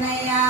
来呀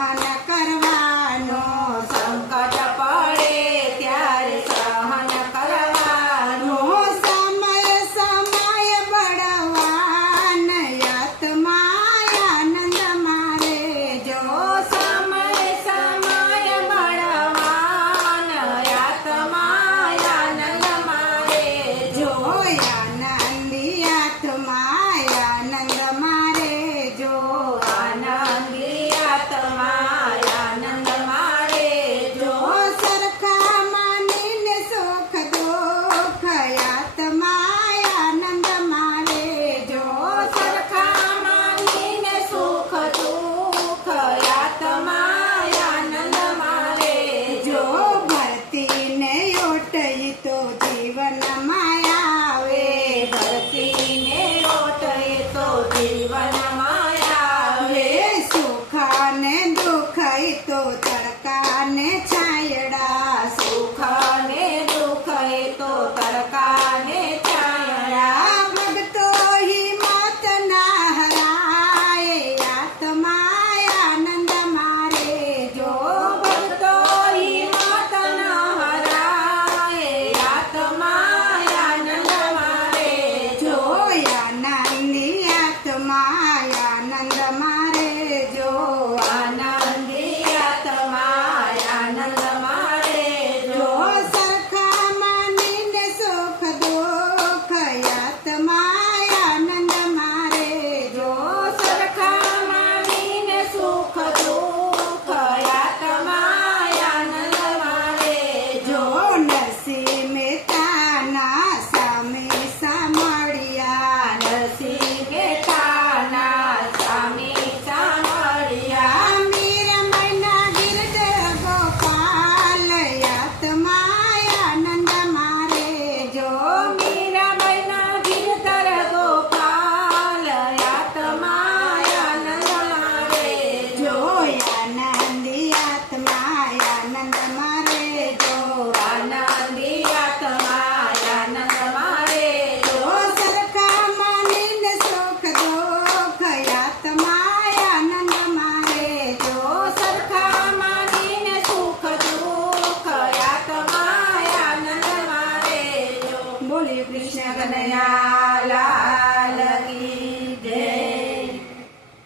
Johanna જીવનમાં આવે ભરતીને ઓટે તો જીવનમાં આવે. ને દુઃખ તો તડકાને છા കൃഷ്ണകനയാല